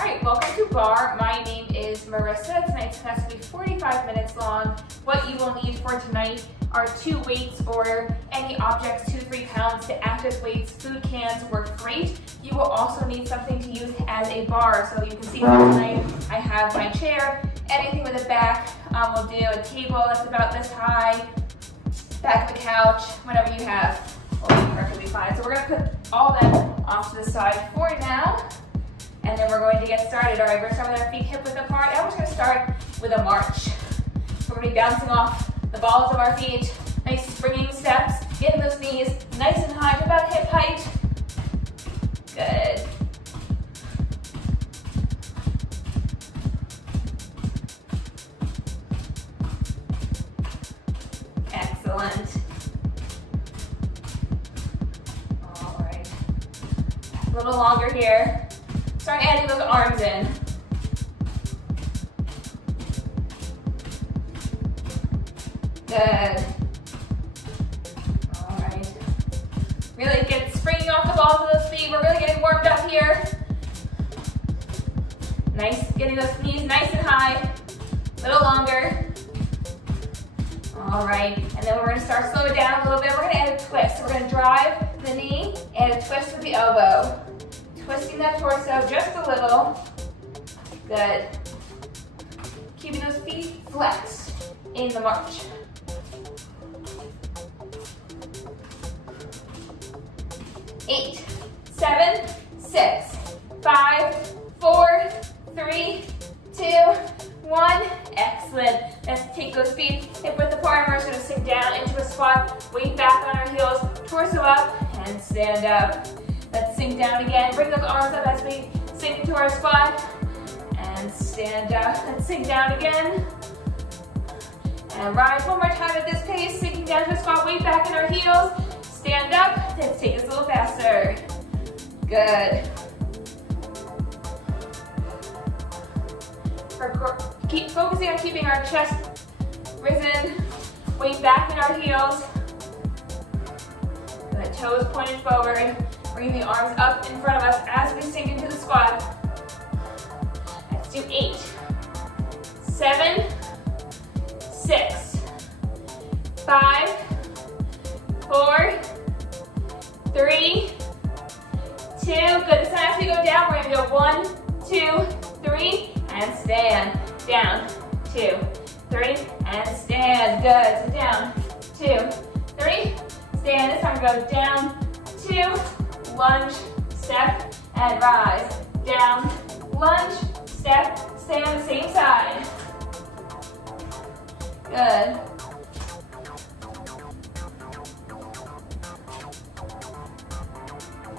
All right, welcome to Barre. My name is Marisa. Tonight's class will be 45 minutes long. What you will need for tonight are 2 weights or any objects 2 to 3 pounds to act as weights. Food cans work great. You will also need something to use as a bar. So you can see from tonight, I have my chair. Anything with a back will do. A table that's about this high, back of the couch, whatever you have will be perfectly fine. So we're going to put all them off to the side for now. And then we're going to get started. All right, we're going to start with our feet hip width apart. And we're just going to start with a march. We're going to be bouncing off the balls of our feet. Nice springing steps. Getting those knees nice and high to about hip height. Good. Excellent. All right. A little longer here. Start adding those arms in. Good. All right. Really get springing off the balls of those feet. We're really getting warmed up here. Nice, getting those knees nice and high. A little longer. All right, and then we're going to start slowing down a little bit. We're going to add a twist. So we're going to drive the knee and a twist with the elbow. Twisting that torso just a little. Good. Keeping those feet flexed in the march. Eight, 7, 6, 5, 4, 3, 2, 1. Excellent. Let's take those feet hip width apart. We're just going to sink down into a squat. Weight back on our heels. Torso up and stand up. Let's sink down again. Bring those arms up as we sink into our squat. And stand up. Let's sink down again. And rise one more time at this pace. Sinking down to a squat. Weight back in our heels. Stand up. Let's take this a little faster. Good. Keep focusing on keeping our chest risen. Weight back in our heels. The toes pointed forward. Bring the arms up in front of us as we sink into the squat. Let's do 8, 7, 6, 5, 4, 3, 2. Good. This time as we go down, we're going to go 1, 2, 3, and stand. Down, 2, 3, and stand. Good. So down, 2, 3, stand. This time we go down, 2, lunge, step, and rise. Down, lunge, step, stay on the same side. Good.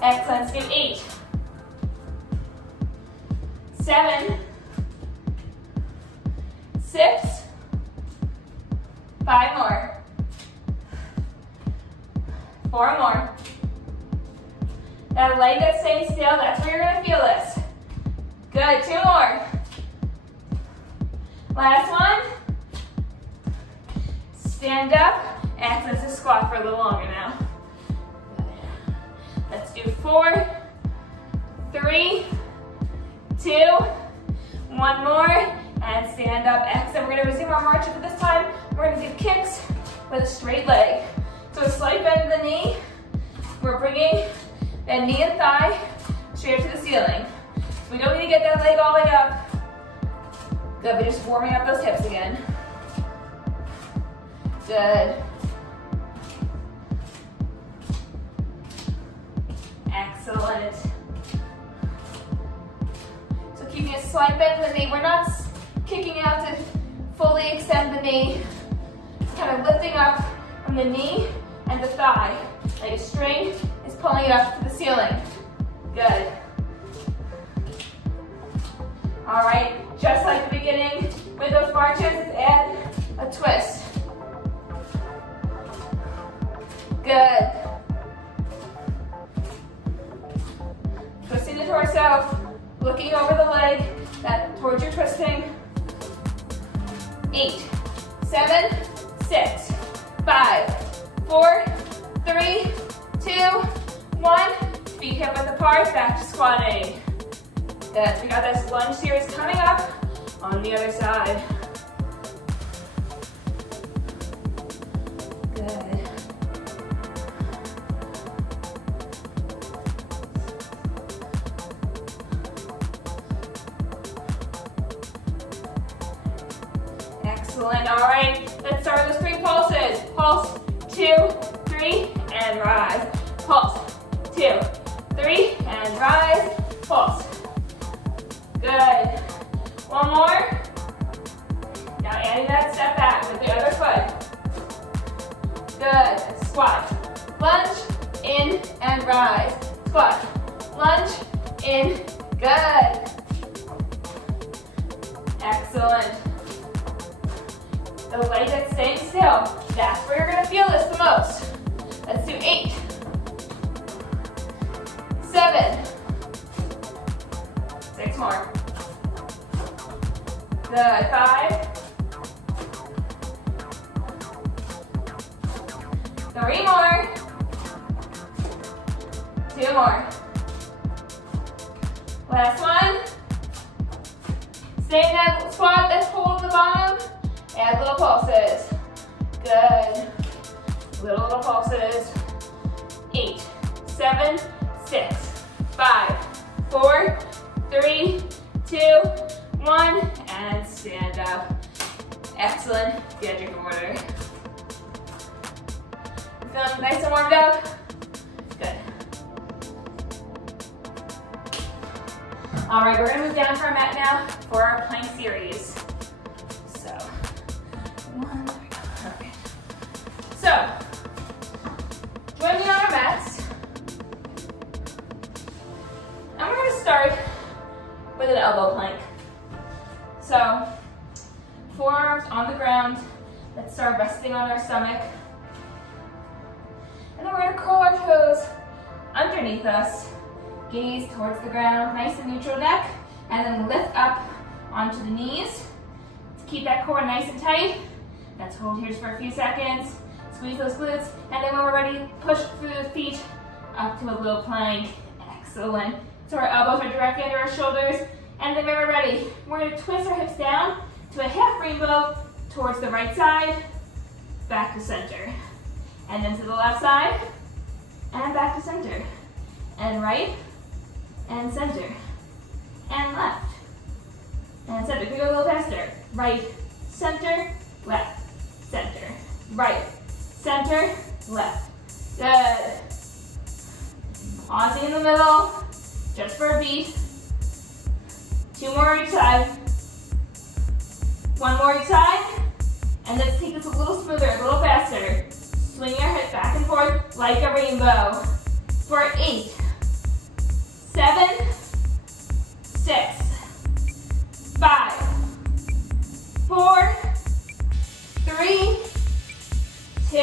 Excellent. Let's do 8, 7, 6, 5 more, 4 more. That leg that's staying still, that's where you're going to feel this. Good, 2 more. Last one. Stand up. Excellent. Let's squat for a little longer now. Good. Let's do 4, 3, 2, 1 more, and stand up. Excellent. We're going to resume our march, but this time we're going to do kicks with a straight leg. So a slight bend of the knee. We're bringing that knee and thigh straight up to the ceiling. We don't need to get that leg all the way up. Good, but just warming up those hips again. Good. Excellent. So keeping a slight bend in the knee. We're not kicking out to fully extend the knee. It's kind of lifting up from the knee and the thigh. Like a string is pulling it up to the ceiling. Good. All right, just like the beginning with those marches, let's add a twist. Good. Twisting the torso, looking over the leg, that towards your twisting. 8, 7, 6, 5, 4, 3, 2, 1. Feet hip width apart, back to squatting. Good, we got this lunge series coming up on the other side. Good. Excellent, all right, let's start with 3 pulses. Pulse, 2, 3, and rise. Pulse, 2, 3, and rise. Pulse. Good. One more. Now adding that step back with the other foot. Good. Squat. Lunge, in, and rise. Squat. Lunge, in. Good. Excellent. The leg that's staying still. That's where you're going to feel this the most. Let's do 8, 7, 6 more. Good. 5, 3 more. 2 more. Last one. Stay in that squat that's holding the bottom. Add little pulses. Good. Little pulses. 8, 7, 6, 5, 4, 3, 2, 1, and stand up. Excellent. Get your water. Feeling nice and warmed up? Good. All right, we're gonna move down to our mat now for our plank series. So, 1, okay. So, join me on our mats. And we're gonna start with an elbow plank. So, forearms on the ground. Let's start resting on our stomach. And then we're gonna curl our toes underneath us. Gaze towards the ground, nice and neutral neck. And then lift up onto the knees. To keep that core nice and tight. Let's hold here for a few seconds. Squeeze those glutes. And then when we're ready, push through the feet up to a low plank. Excellent. So our elbows are directly under our shoulders. And then when we're ready, we're going to twist our hips down to a half rainbow towards the right side, back to center. And then to the left side, and back to center. And right, and center. And left, and center. Can we go a little faster? Right, center, left, center. Right, center, left. Good. Pausing in the middle, just for a beat. 2 more each side. 1 more each side. And let's take this a little smoother, a little faster. Swing your hip back and forth like a rainbow. For 8, 7, 6, 5, 4, 3, 2,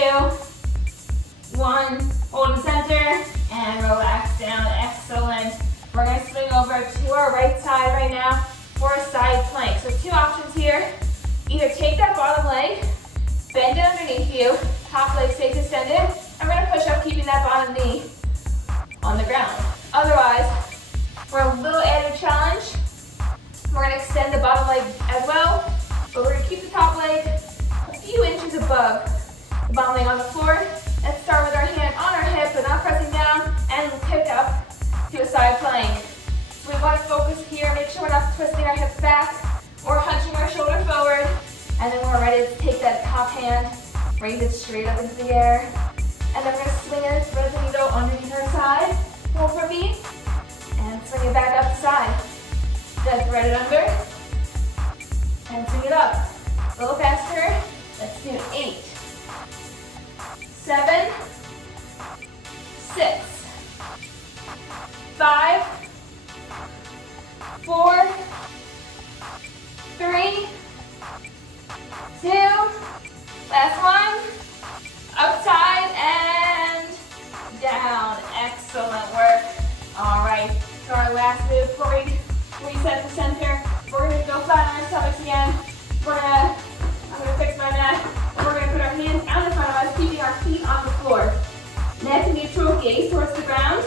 1. Hold the center and relax down. Excellent. We're going to swing over to our right side right now for a side plank. So 2 options here. Either take that bottom leg, bend it underneath you, top leg stays extended, and we're going to push up, keeping that bottom knee on the ground. Otherwise, for a little added challenge, we're going to extend the bottom leg as well, but we're going to keep the top leg a few inches above the bottom leg on the floor. Let's start with our hand on our hip, but not pressing down, and pick up to a side plank. So we want to focus here, make sure we're not twisting our hips back or hunching our shoulder forward. And then when we're ready to take that top hand, raise it straight up into the air. And then we're going to swing it, thread the needle underneath our side, hold for a beat, and swing it back up the side. Then thread it under, and swing it up. A little faster. Let's do 8, 7, 6, 5, 4, 3, 2, last one, upside and down. Excellent work. All right, so our last move before we reset the center, we're going to go flat on our stomachs again. I'm going to fix my mat, and we're going to put our hands out in front of us, keeping our feet on the floor. Neck neutral, gaze towards the ground.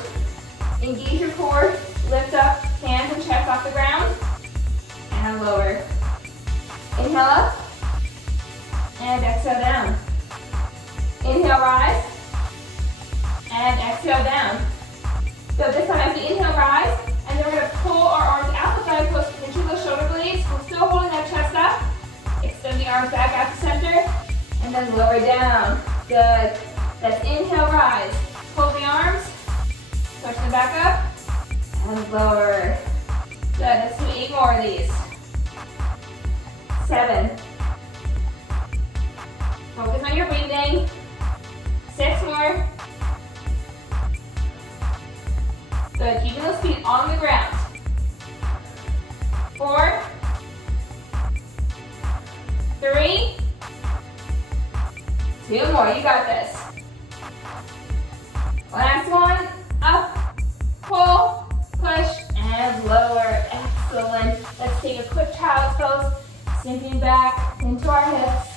Engage your core, lift up Hands and chest off the ground. And lower. Inhale up. And exhale down. Inhale, rise. And exhale down. So this time as we inhale, rise. And then we're going to pull our arms out the thigh close into the shoulder blades. We're still holding that chest up. Extend the arms back out to center. And then lower down. Good. Let's inhale, rise. Hold the arms. Push them back up. And lower. Good. Let's do 8 more of these. 7. Focus on your breathing. 6 more. Good. Keeping those feet on the ground. 4. 3. 2 more. You got this. Last one. Up. Pull. Push. And lower. Excellent. Let's take a quick child's pose. Sinking back into our hips.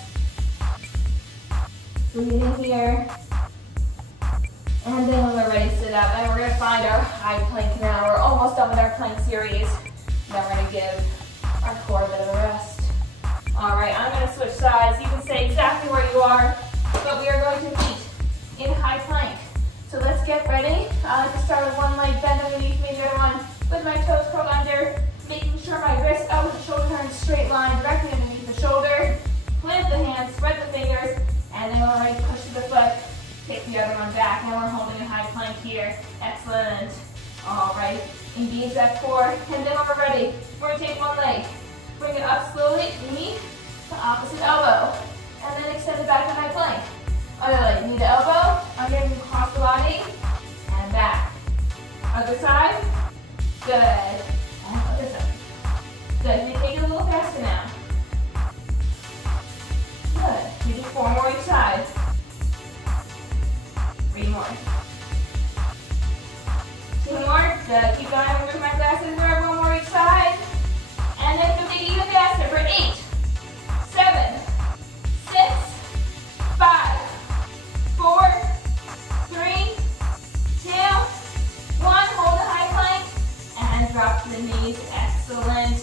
Breathing here. And then when we're ready, sit up. And we're going to find our high plank now. We're almost done with our plank series. Now we're going to give our core a bit of a rest. All right, I'm going to switch sides. You can stay exactly where you are, but we are going to meet in high plank. So let's get ready. I like to start with one leg bent underneath me, the other one with my toes curled under, making sure my wrists out with the shoulders are in a straight line directly underneath the shoulder. Plant the hands, spread the fingers, and then we're ready to push to the foot. Take the other one back. Now we're holding a high plank here. Excellent. All right, engage that core, and then when we're ready, we're going to take one leg. Bring it up slowly, knee to opposite elbow, and then extend it back to high plank. Other leg, knee to elbow, underneath across the body, and back. Other side, good. And other side. Good, you take it a little faster now. Good, we do 4 more each side. 3 more. 2 more, good, keep going, I'm with my glasses, grab 1 more each side. And then complete even faster for 8, 7, 6, 5, 4, 3, 2, 1. Hold the high plank and drop to the knees. Excellent.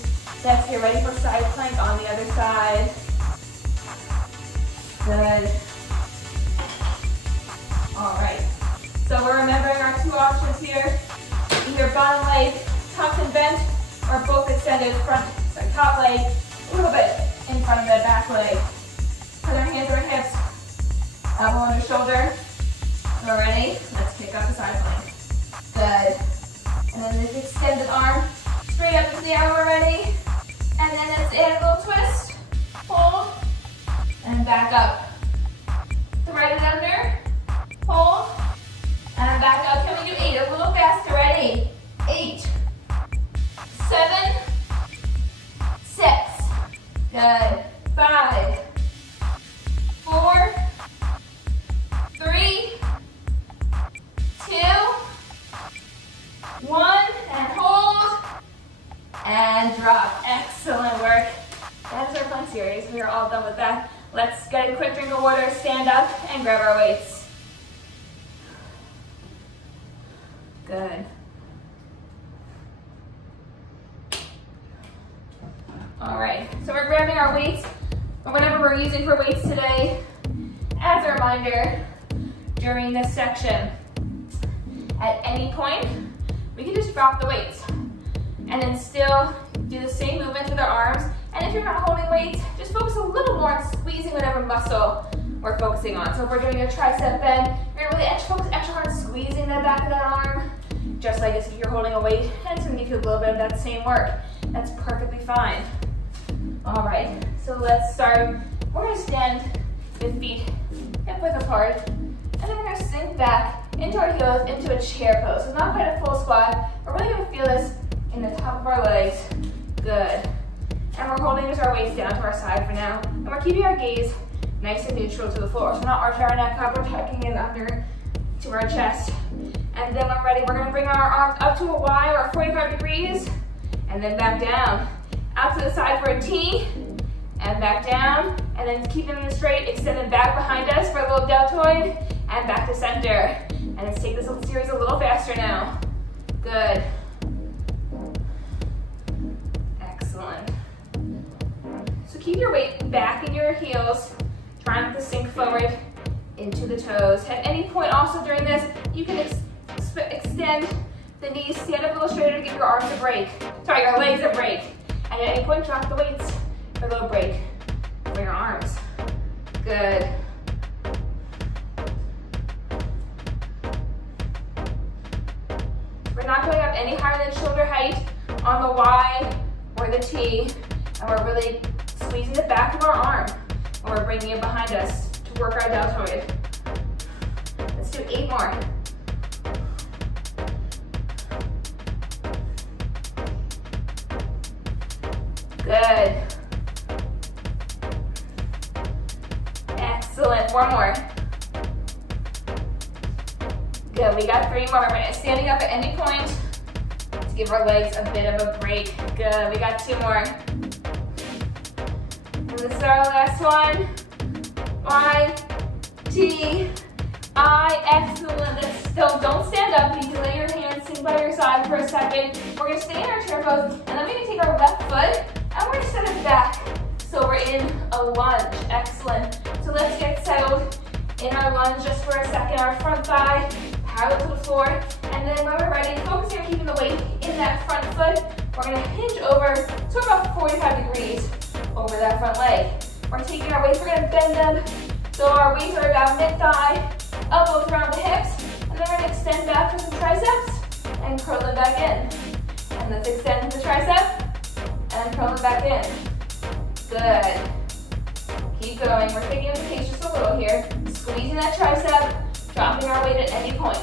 Let's get ready for side plank on the other side. Good. All right. So we're remembering our 2 options here. Either bottom leg tucked and bent, or both extended top leg a little bit in front of the back leg. Put our hands on our hips, elbow under shoulder. We're ready. Let's kick up the side plank. Good. And then this extended arm straight up into the air. We're ready. And then let's add a little twist. Hold. And back up. Thread it under. Hold. And back up. Can we do 8? A little faster. Ready? 8. 7, 6, good, 5, 4, 3, 2, 1, and hold, and drop. Excellent work. That is our plank series. We are all done with that. Let's get a quick drink of water, stand up, and grab our weights. Good. All right, so we're grabbing our weights, or whatever we're using for weights today. As a reminder, during this section, at any point, we can just drop the weights and then still do the same movements with our arms. And if you're not holding weights, just focus a little more on squeezing whatever muscle we're focusing on. So if we're doing a tricep bend, you're gonna really focus extra hard on squeezing the back of that arm, just like this if you're holding a weight, and it's gonna give you a little bit of that same work. That's perfectly fine. All right, so let's start. We're gonna stand with feet hip width apart, and then we're gonna sink back into our heels into a chair pose. So not quite a full squat. We're really gonna feel this in the top of our legs. Good. And we're holding just our weights down to our side for now. And we're keeping our gaze nice and neutral to the floor. So we're not arching our neck up, we're tucking it under to our chest. And then when we're ready, we're gonna bring our arms up to a Y or 45 degrees, and then back down. Out to the side for a T, and back down, and then keep them straight, extend them back behind us for a little deltoid, and back to center. And let's take this series a little faster now. Good. keep your weight back in your heels, trying not to sink forward into the toes. At any point also during this, you can extend the knees, stand up a little straighter to give your arms a break. Sorry, your legs a break. And at any point, drop the weights for a little break for your arms. Good. We're not going up any higher than shoulder height on the Y or the T, and we're really squeezing the back of our arm, and we're bringing it behind us to work our deltoid. Let's do 8 more. Good. Excellent. 4 more. Good. We got 3 more. We're standing up at any point to give our legs a bit of a break. Good. We got 2 more. And this is our last one. Y, T, I. Excellent. Still, don't stand up. You need to lay your hands sink by your side for a second. We're going to stay in our chair pose, and then we're going to take our left foot and we're going to set it back. So we're in a lunge. Excellent. So let's get settled in our lunge just for a second. Our front thigh parallel to the floor. And then when we're ready, focusing on keeping the weight in that front foot, we're going to hinge over to about 45 degrees over that front leg. We're taking our weights, we're going to bend them so our weights are about mid-thigh, elbows around the hips, and then we're going to extend back for some triceps and curl them back in. And let's extend the tricep and curl them back in. Good. Keep going. We're taking the pace just a little here. Squeezing that tricep, dropping our weight at any point.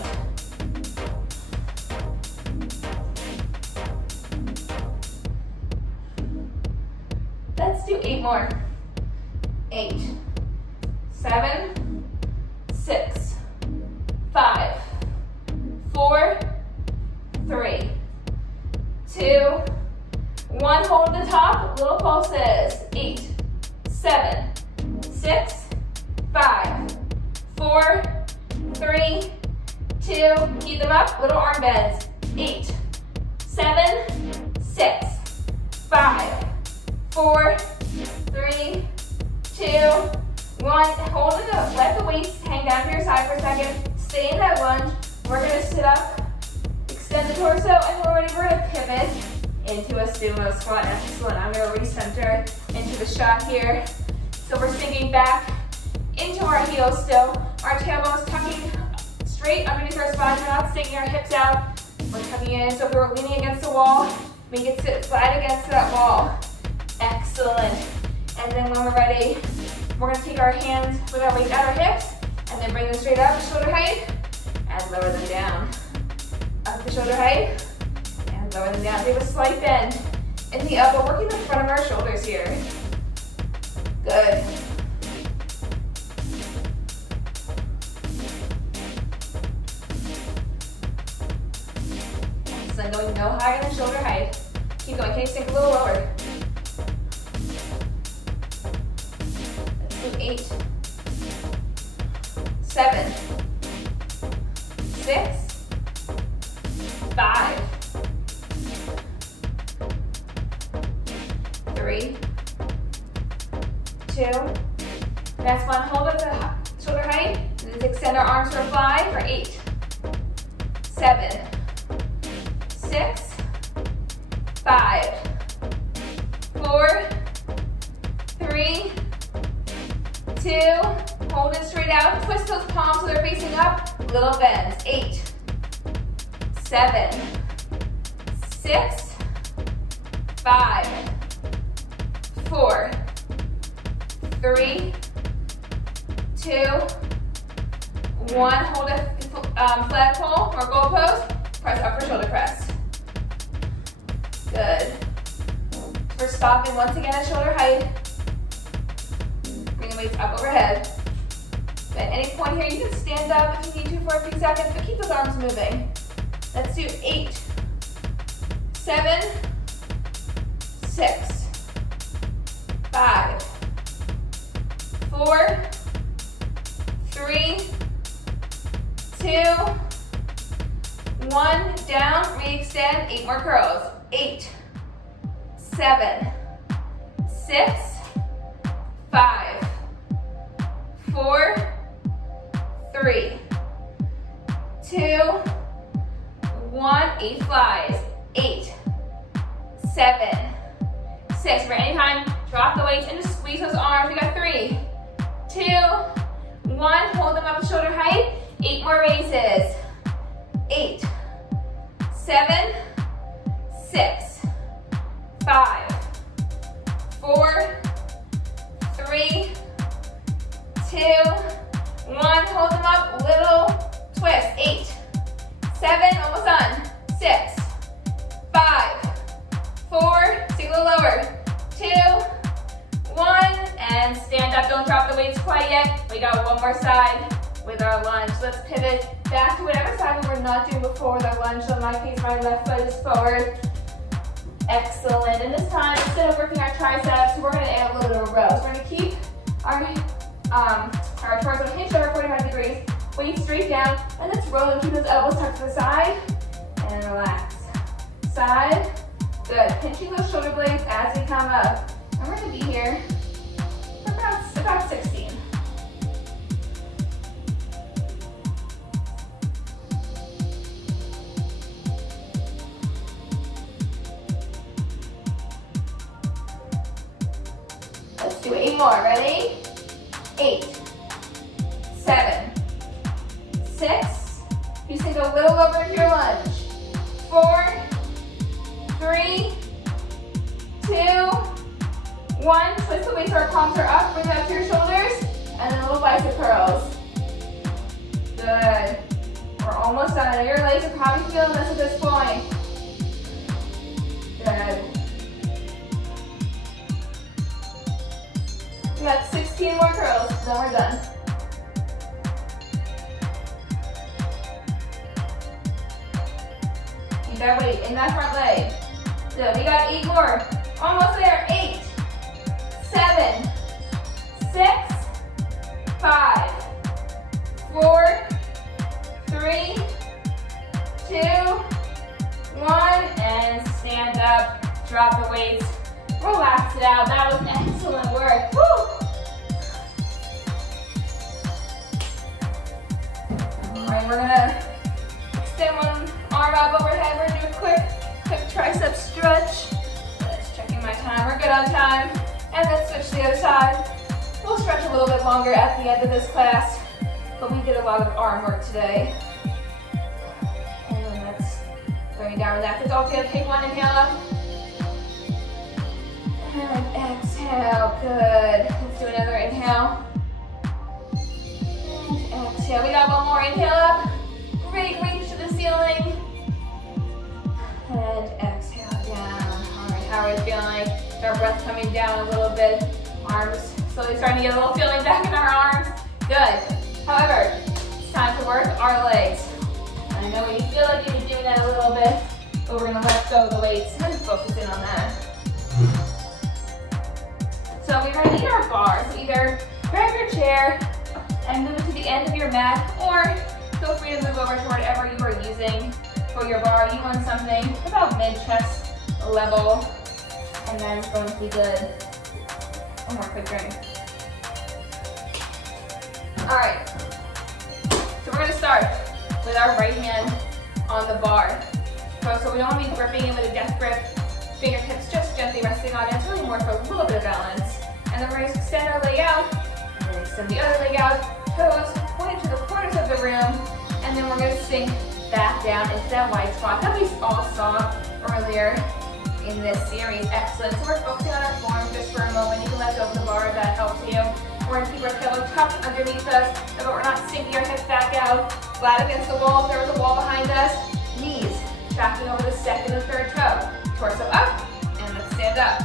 Let's do 8 more. 8, 7, 6, 5, 4, 3, 2, 1. Hold the top. Little pulses. 8, 7, 6, 5, 4, 3, 2. Keep them up. Little arm bends. 8, 7, 6, 5, 4, 3, 2, 1. Hold it up. Let the weights hang down to your side for a second. Stay in that lunge. We're going to sit up, extend the torso, and we're ready. We're going to pivot into a sumo squat. Excellent. I'm going to recenter into the shot here. So we're sinking back into our heels still. Our tailbone is tucking straight underneath our spine. We're not sticking our hips out. We're tucking in. So if we're leaning against the wall, we can sit flat against that wall. Excellent. And then when we're ready, we're going to take our hands with our weight at our hips and then bring them straight up to shoulder height and lower them down. Up to shoulder height and lower them down. We have a slight bend in the elbow, working the front of our shoulders here. Good. Excellent. Going no higher than shoulder height. Keep going. Can you sink a little lower? Let's do 8, 7, 6, 5, 3, 2. Next one, hold up the shoulder height, and let's extend our arms for a fly for 8, 7, 6, 5, 4, 3, 2. Hold it straight out. Twist those palms so they're facing up. Little bends. 8, 7, 6, 5, 4, 3, 2, 1. Hold a flagpole or goal pose. Press up for shoulder press. Good. We're stopping once again at shoulder height. Bring the weights up overhead. At any point here, you can stand up if you need to for a few seconds, but keep those arms moving. Let's do 8, 7, 6, 5, 4, 3, 2, 1. Down, re-extend, 8 more curls. 8, 7, 6, 5, 4, 3, 2, 1. 8 flies. 8, 7, 6. For any time, drop the weights and just squeeze those arms. We got 3, 2, 1. Hold them up to shoulder height. 8 more raises. 8, 7, 6, 5, 4, 3, 2, 1. Hold them up. Little twist. 8, 7. Almost done. 6, 5, 4. Stay a little lower. 2, 1. And stand up. Don't drop the weights quite yet. We got one more side with our lunge. Let's pivot back to whatever side we were not doing before with our lunge. So in my case, my left foot is forward. Excellent. And this time, instead of working our triceps, we're going to add a little bit of a row. So we're going to keep our torso hinged over 45 degrees, weight straight down, and let's roll and keep those elbows tucked to the side, and relax. Side, good. Pinching those shoulder blades as we come up. And we're going to be here for about 16. Let's do 8 more. Ready? 8, 7, 6. You sink a little over into your lunge. 4, 3, 2, 1. Twist the weight so our palms are up. Bring it up to your shoulders. And then little bicep curls. Good. We're almost done. I know your legs are probably feeling this at this point. Good. We got 16 more curls, then we're done. Keep that weight in that front leg. Good, we got 8 more. Almost there. 8, 7, 6, 5, 4, 3, 2, 1, and stand up. Drop the weights. Relax it out. That was excellent work. Woo! All right, we're gonna extend one arm up overhead. We're gonna do a quick tricep stretch. Just checking my time. We're good on time. And let's switch to the other side. We'll stretch a little bit longer at the end of this class, but we did a lot of arm work today. And then let's bring it down. Relax. It's all together. Take one inhale up. And exhale, good. Let's do another inhale. And exhale. We got one more. Inhale up. Great reach to the ceiling. And exhale down. All right, how are we feeling? Our breath coming down a little bit. Arms slowly starting to get a little feeling back in our arms. Good. However, it's time to work our legs. I know you feel like you've been doing that a little bit, but we're going to let go of the weights and focus in on that. So we're going to need our bar. So either grab your chair and move it to the end of your mat, or feel free to move over to whatever you are using for your bar. You want something about mid-chest level, and then it's going to be good. One more quick drink. All right. So we're going to start with our right hand on the bar. So we don't want to be gripping in with a death grip. Fingertips just gently resting on it. It's really more for a little bit of balance. And then we're going to extend our leg out, and then extend the other leg out, toes pointed to the corners of the room, and then we're going to sink back down into that wide squat that we all saw earlier in this series. Excellent. So we're focusing on our form just for a moment. You can let go of the bar if that helps you. We're going to keep our pillow tucked underneath us, but we're not sinking our hips back out, flat against the wall. If there was a wall behind us, knees tracking over the second and third toe. Torso up, and let's stand up.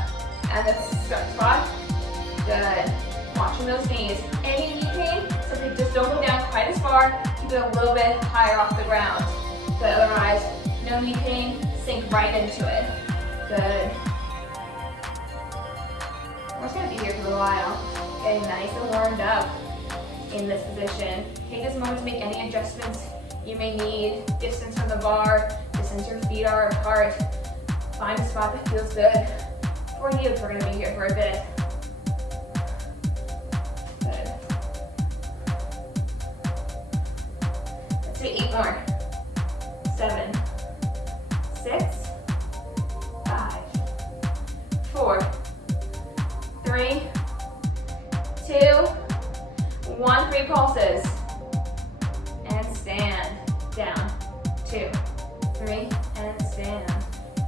And let's start squat. Good. Watching those knees. Any knee pain, simply just don't go down quite as far. Keep it a little bit higher off the ground. Good. Otherwise, no knee pain, sink right into it. Good. We're just going to be here for a little while. Getting nice and warmed up in this position. Take this moment to make any adjustments you may need. Distance from the bar, distance your feet are apart. Find a spot that feels good for you. We're going to be here for a bit. do 8 more. 7, 6, 5, 4, 3, 2, 1. 3 pulses. And stand down. 2, 3, and stand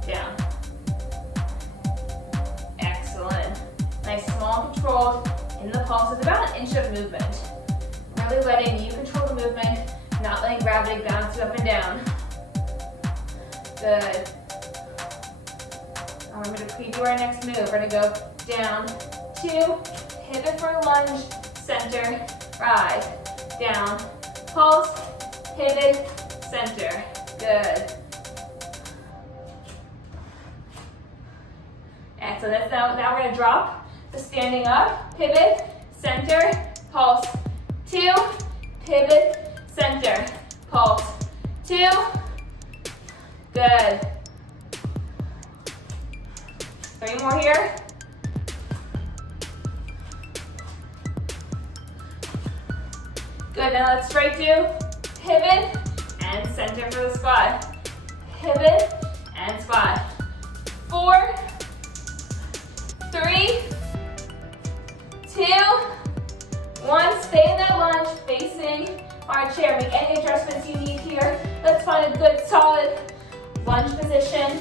down. Excellent. Nice, small, controlled in the pulses, about an inch of movement. Really letting you control the movement, not letting gravity bounce you up and down. Good. Now we're going to preview our next move. We're going to go down, 2, pivot for lunge, center, rise, down, pulse, pivot, center. Good. Excellent. Now we're going to drop to standing up, pivot, center, pulse, 2, pivot, center, pulse, 2. Good. 3 more here. Good, now let's straight do pivot and center for the squat. Pivot and squat. 4, 3, 2, 1. Stay in that lunge, facing our chair. Make any adjustments you need here. Let's find a good solid lunge position.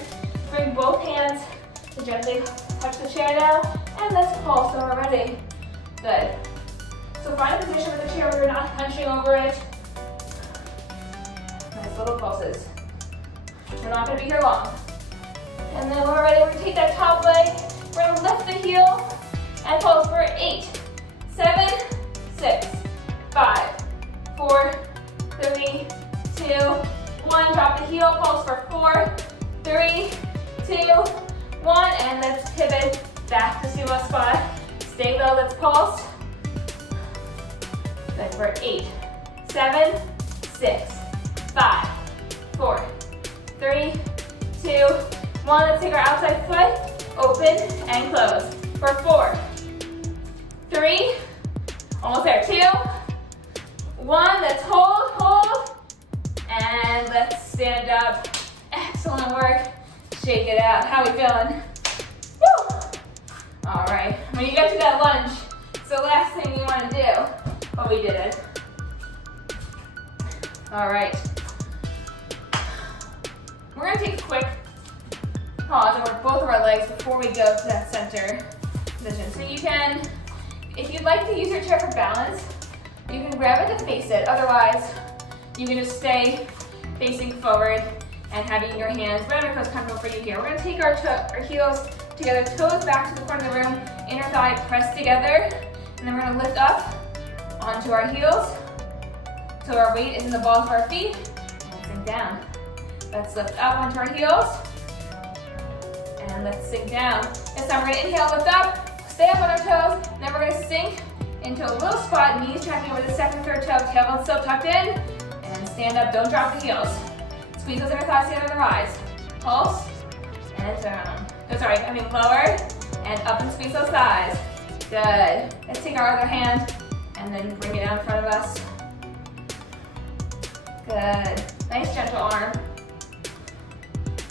Bring both hands to gently touch the chair now. And let's pulse when we're ready. Good. So find a position with the chair where you're not hunching over it. Nice little pulses. We're not going to be here long. And then when we're ready, we're going to take that top leg. We're going to lift the heel and pulse for 8, 7, 6, 5, 4, 3, 2, 1. Drop the heel, pulse for 4, 3, 2, 1. And let's pivot back to sumo squat. Stay low, let's pulse. Good for 8, 7, 6, 5, 4, 3, 2, 1. Let's take our outside foot, open and close. For 4, 3, almost there, 2, 1. Let's hold, and let's stand up. Excellent work. Shake it out. How are we feeling? Woo! All right, when you get to that lunge, it's the last thing you want to do. But we did it. All right. We're going to take a quick pause and work both of our legs before we go to that center position. So you can, if you'd like to use your chair for balance, you can grab it to face it. Otherwise, you can just stay facing forward and having your hands, whatever feels comfortable for you here. We're going to take our heels together, toes back to the front of the room, inner thigh pressed together, and then we're going to lift up onto our heels, so our weight is in the balls of our feet, and sink down. Let's lift up onto our heels, and let's sink down. This time we're going to inhale, lift up, stay up on our toes, and then we're going to sink into a little squat, knees tracking over the second, third toe, tailbone still tucked in, and stand up, don't drop the heels. Squeeze those inner thighs together to rise. Pulse, and down. Oh, sorry, lower, and up and squeeze those thighs. Good. Let's take our other hand, and then bring it down in front of us. Good. Nice gentle arm.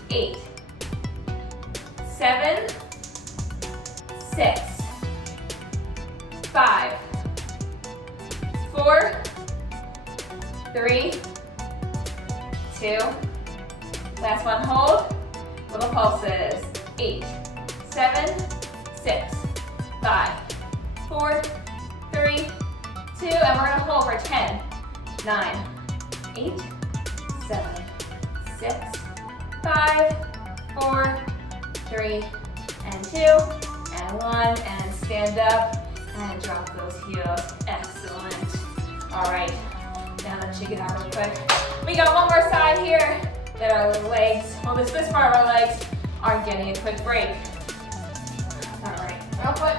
8, 7, 6, 5, 4, 3, 2. Last one, hold. Little pulses. 8, 7, 6, 5, 4, 3, 2, and we're going to hold for 10, 9, 8, 7, 6, 5, 4, 3, and 2, and 1, and stand up and drop those heels. Excellent. All right, now let's shake it out real quick. We got one more side here that our legs, well, this part of our legs aren't getting a quick break. All right, real quick.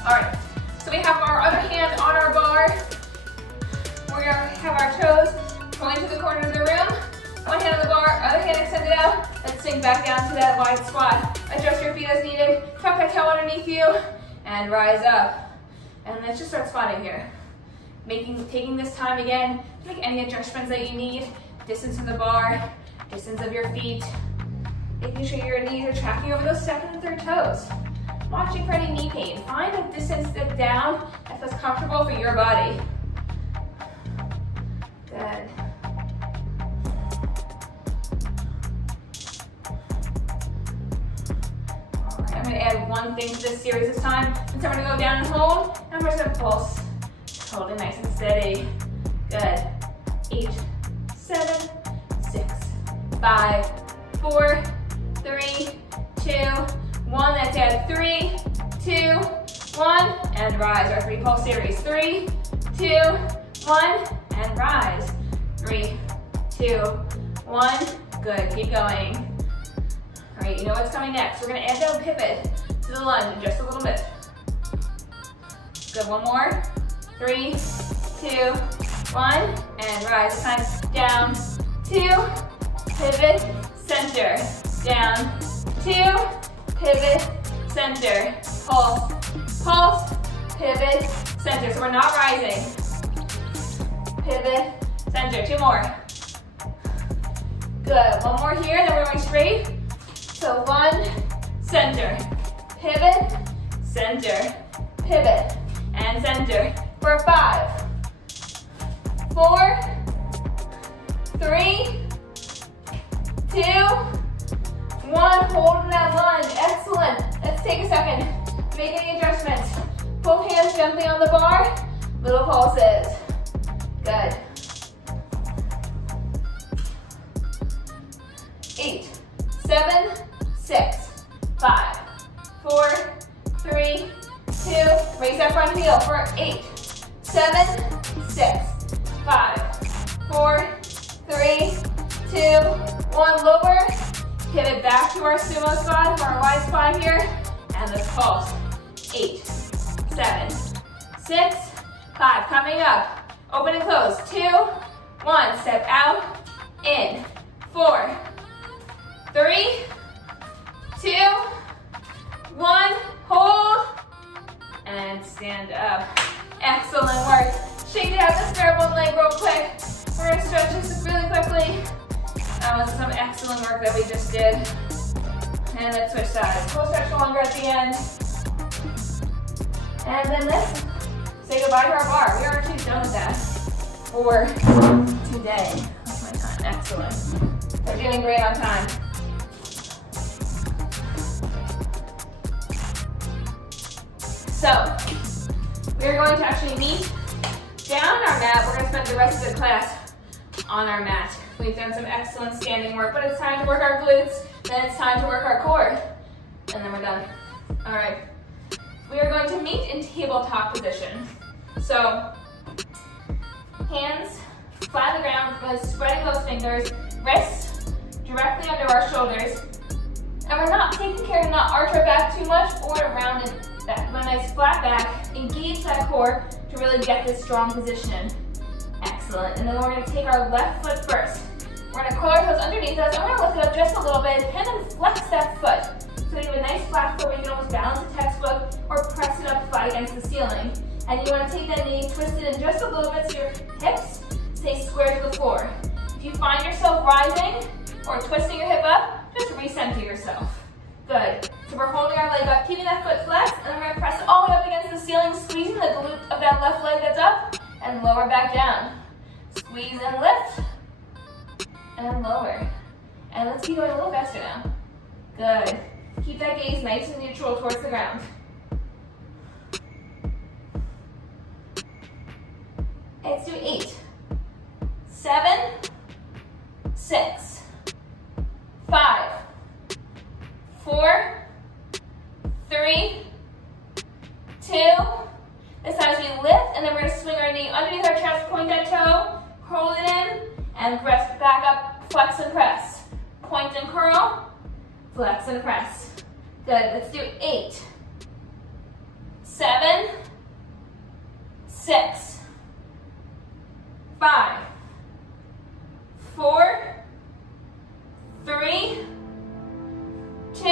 All right, so we have our other hand on our bar. We're gonna have our toes pointing to the corner of the room. One hand on the bar, other hand extended out. Let's sink back down to that wide squat. Adjust your feet as needed. Tuck that toe underneath you and rise up. And let's just start squatting here. Taking this time again to make any adjustments that you need. Distance of the bar, distance of your feet. Making sure your knees are tracking over those second and third toes. Watching for any knee pain. Find a distance step down that feels comfortable for your body. Good. I'm going to add one thing to this series this time. So I'm going to go down and hold, and we're just going to pulse. Holding nice and steady. Good. 8, 7, 6, 5, 4, 3, 2, 1. Let's add 3, 2, 1, and rise. Our 3 pulse series. 3, 2, 1, and rise. 3, 2, 1. Good. Keep going. All right, you know what's coming next. We're going to add that pivot to the lunge in just a little bit. Good. One more. 3, 2, 1, and rise. This time down, 2, pivot, center, down, 2, pivot, center, pulse, pulse, pivot, center. So we're not rising. Pivot, center. 2 more. Good. One more here, then we're going straight. So 1, center, pivot, center, pivot, and center. For 5, 4, 3, 2, 1. Hold in that lunge. Excellent. Let's take a second. Make any adjustments. Both hands gently on the bar. Little pulses. Good. 8, 7, 6, 5, 4, 3, 2. Raise that front heel for 8, 7, 6, 5, 4, 3, 2, 1. Lower. Pivot back to our sumo squat, our wide squat here. And let's pulse. 8, 7, 6, 5. Coming up. Open and close. 2, 1. Step out. In. 4, 3, 2, 1. Hold. And stand up. Excellent work. Shake it out the sternum leg real quick. We're going to stretch this really quickly. That was some excellent work that we just did. And let's switch sides. We'll stretch longer at the end. And then let's say goodbye to our bar. We are actually done with that for today. That's my time. Excellent. We're doing great on time. So, we're going to actually meet down on our mat. We're going to spend the rest of the class on our mat. We've done some excellent standing work, but it's time to work our glutes, then it's time to work our core, and then we're done. All right. We are going to meet in tabletop position. So, hands flat on the ground, really spreading those fingers, wrists directly under our shoulders, and we're not taking care to not arch our back too much or to round it back. With a nice flat back, engage that core to really get this strong position. Excellent. And then we're going to take our left foot first. We're going to curl our toes underneath us. I'm going to lift it up just a little bit and then flex that foot. So you have a nice flat foot where you can almost balance a textbook or press it up flat against the ceiling. And you want to take that knee, twist it in just a little bit so your hips stay square to the floor. If you find yourself rising or twisting your hip up, just recenter yourself. Good. So we're holding our leg up, keeping that foot flexed, and then we're going to press it all the way up against the ceiling, squeezing the glute of that left leg that's up, and lower back down. Squeeze and lift, and lower. And let's keep going a little faster now. Good. Keep that gaze nice and neutral towards the ground. Let's do 8, 7, 6, 5, 4, 3, 2. This time as we lift, and then we're going to swing our knee underneath our chest, point that toe, curl it in, and press back up, flex and press. Point and curl, flex and press. Good. Let's do 8, 7, 6, 5, 4, 3, 2.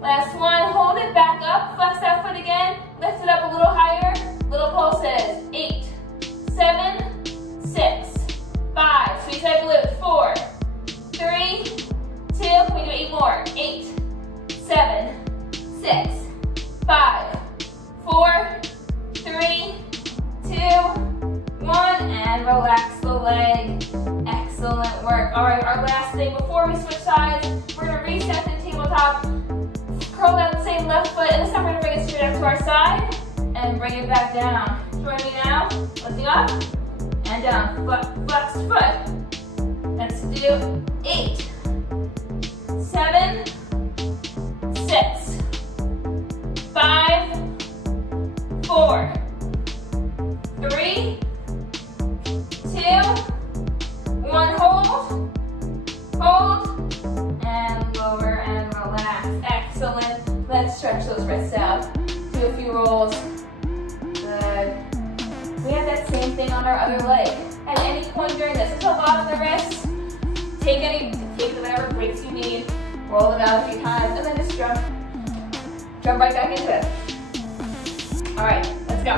Last one. Hold it back up. Flex that foot again. Lift it up a little higher. Little pulses. 8, work. All right, our last thing before we switch sides, we're gonna reset to the tabletop, curl down the same left foot, and this time we're gonna bring it straight up to our side and bring it back down. Join me now, lifting up and down, flexed foot. Let's do 8, 7, 6, 5, 4, 3, 2, 1, hold, and lower and relax. Excellent. Let's stretch those wrists out. Do a few rolls. Good. We have that same thing on our other leg. At any point during this, it's a lot on the wrists. Take whatever breaks you need. Roll it out a few times, and then just jump right back into it. All right, let's go.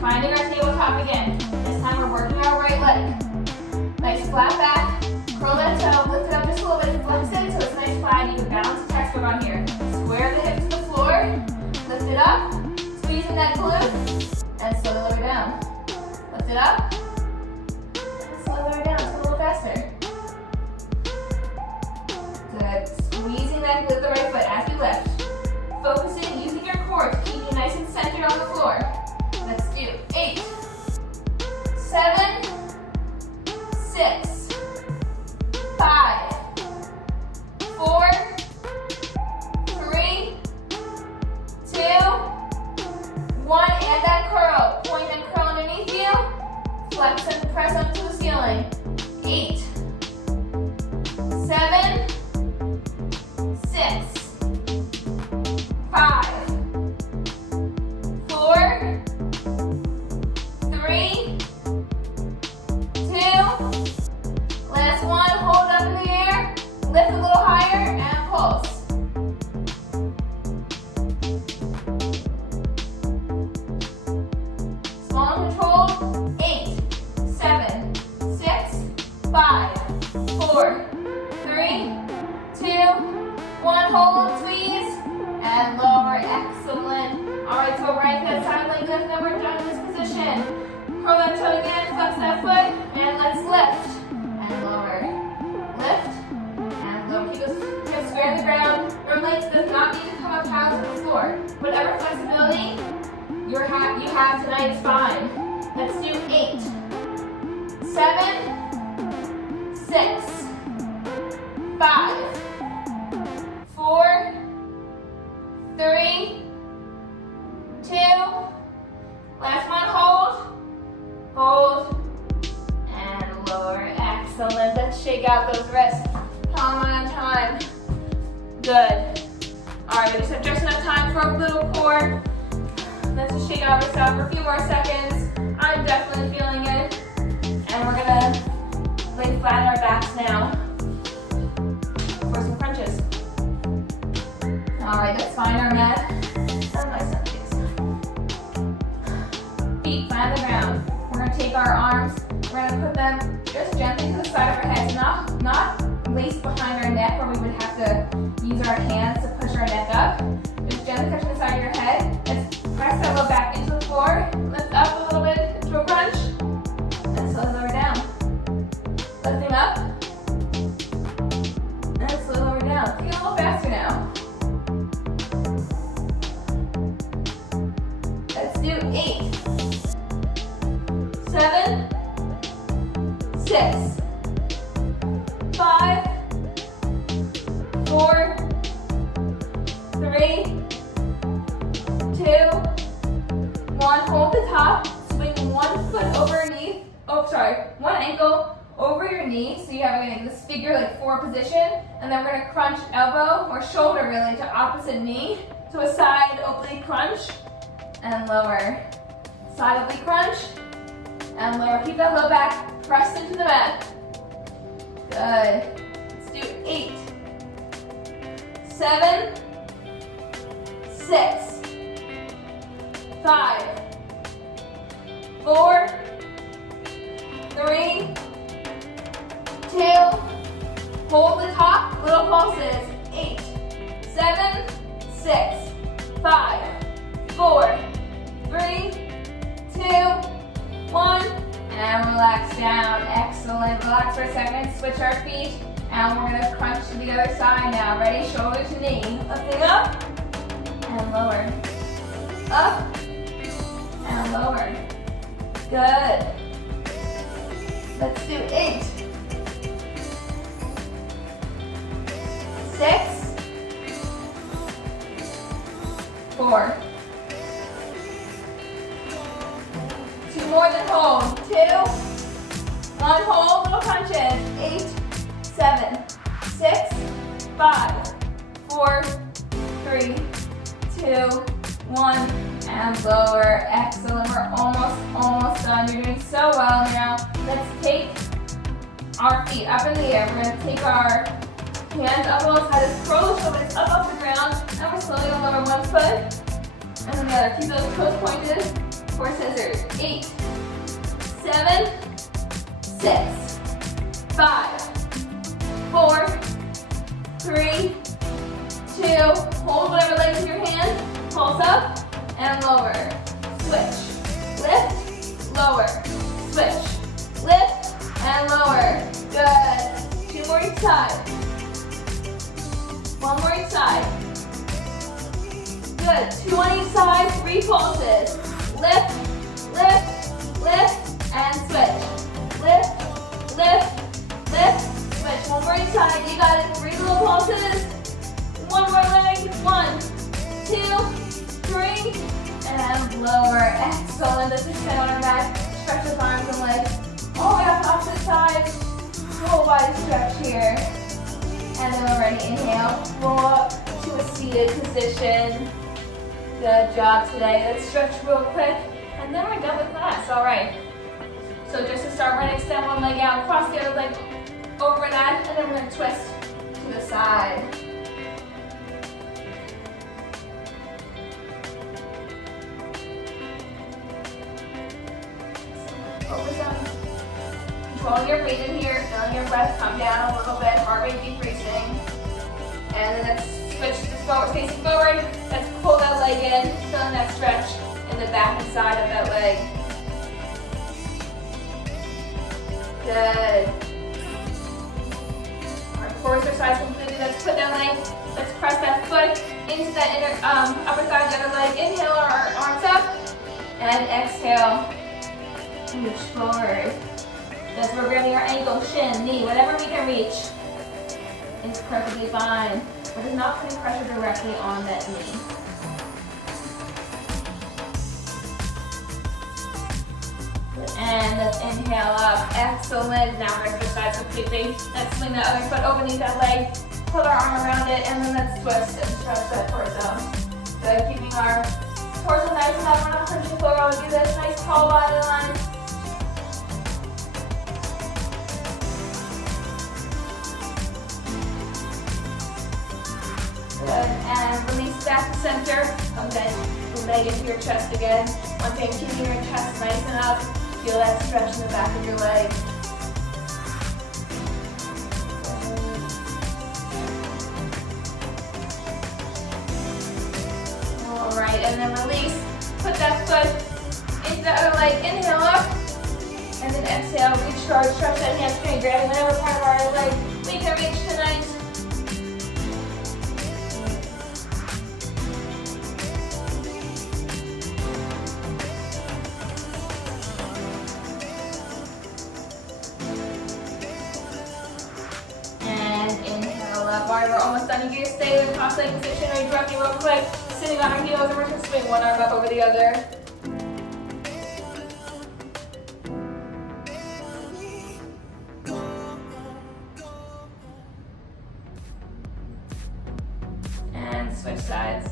Finding our tabletop again. This time we're working our right leg. Nice flat back. Curl that toe, lift it up just a little bit, flex it so it's nice flat. You can balance the textbook on here. Square the hips to the floor. Lift it up. Squeezing that glute. And slowly lower down. Lift it up. And slowly lower down. Just a little faster. Good. Squeezing that glute the right foot as we lift. Focusing, using your core to keep you nice and centered on the floor. Let's do 8, 7, 6, 5, 4, 3, 2, 1, and that curl. Point and curl underneath you. Flex and press up to the ceiling. 8, 7, 6, 5, 4, 3, 2, last one, hold up in the air, lift a little higher, and pulse. Small and controlled, 8, 7, 6, 5, 4, 3, 2, 1, hold, squeeze, and lower, excellent. All right, so right that side leg lift, then we're done in this position. Curl that toe again, flex that foot, and let's lift, and lower. Lift, and lower. Keep those hips square to the ground. Your legs does not need to come up high to the floor. Whatever flexibility you have tonight is fine. Let's do 8, 7, 6, 5, 4, 3, 2, last one, hold, and lower, excellent. Let's shake out those wrists, palm at a time, good. All right, we just have just enough time for a little core. Let's just shake our wrists out for a few more seconds. I'm definitely feeling it, and we're gonna lay flat on our backs now for some crunches. All right, let's find our mat. Feet flat on the ground. We're going to take our arms, we're going to put them just gently to the side of our heads, not laced behind our neck where we would have to use our hands to push our neck up. Just gently touching the side of your head. Let's press that low back into the floor. Lift up a little bit into a crunch. And slowly lower down. Lifting up. And slowly lower down. Take it a little faster now. Let's do 8, 7, 6, 5, 4, 3, 2, 1. Hold the top. Swing one foot overneath. One ankle over your knee. So you have this figure like 4 position. And then we're going to crunch elbow or shoulder really to opposite knee. To a side oblique crunch and lower. Side oblique crunch and lower. Keep that low back pressed into the mat. Good. Let's do 8, 7, 6, 5, 4, 3, 2, hold the top, little pulses. 8, 7, 6, 5, 4, 3, 2, 1, and relax down. Excellent. Excellent. Relax for a second. Switch our feet. And we're going to crunch to the other side now. Ready? Shoulder to knee. Lifting up and lower. Up and lower. Good. Let's do 8. 6. 4. 2 more than hold. 2. 1 hold, little crunches. 8, 7, 6, 5, 4, 3, 2, 1, and lower. Excellent. We're almost done. You're doing so well now. Let's take our feet up in the air. We're going to take our hands up alongside us, curl the shoulders up off the ground, and we're slowly going to lower one foot and then the other. Keep those toes pointed for scissors. 8, 7, 6, 5, 4, 3, 2, hold whatever legs in your hand, pulse up and lower. Switch, lift, lower, switch, lift, and lower. Good. 2 more each side. 1 more each side. Good. 2 on each side, 3 pulses. Lift, lift, lift, and switch. Lift, lift, lift, switch. 1 more each side. You got it. 3 little pulses. 1 more leg. 1, 2, 3, and lower. Excellent. Let's just sit on our mat. Stretch those arms and legs all the way up opposite sides. Full wide stretch here. And then we're ready. Inhale. Roll up to a seated position. Good job today. Let's stretch real quick. And then we're done with class. All right. So just to start, we're going to extend one leg out, cross the other leg over that, and then we're going to twist to the side. Focus on controlling your breathing here, feeling your breath come down a little bit, heart rate decreasing. And then let's switch to forward, facing forward. Let's pull that leg in, feeling that stretch in the back and side of that leg. Good. Our core exercise completed. Let's put that leg, let's press that foot into that inner upper thigh of the other leg. Inhale our arms up and exhale. Reach forward. That's where we're grabbing our ankle, shin, knee, whatever we can reach. It's perfectly fine. But it's not putting pressure directly on that knee. And let's inhale up. Excellent. Now we're going to switch sides completely. Let's swing that other foot underneath that leg. Put our arm around it, and then let's twist and stretch that torso. Good. Keeping our torso nice and up. We're not punching forward. We'll do this nice tall body line. Good. And release back to center. Come bend the leg into your chest again. Once again, keeping your chest nice and up. Feel that stretch in the back of your leg. All right, and then release. Put that foot into the other leg. Inhale up. And then exhale, reach forward, stretch that hamstring. Grabbing whatever part of our leg we can reach tonight. Alright, we're almost done. You can stay in the cross leg position or you drop me real quick. Sitting on our heels and we're going to swing one arm up over the other. And switch sides.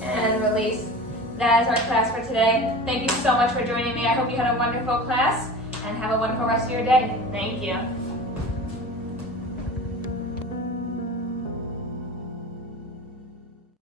And release. That is our class for today. Thank you so much for joining me. I hope you had a wonderful class and have a wonderful rest of your day. Thank you.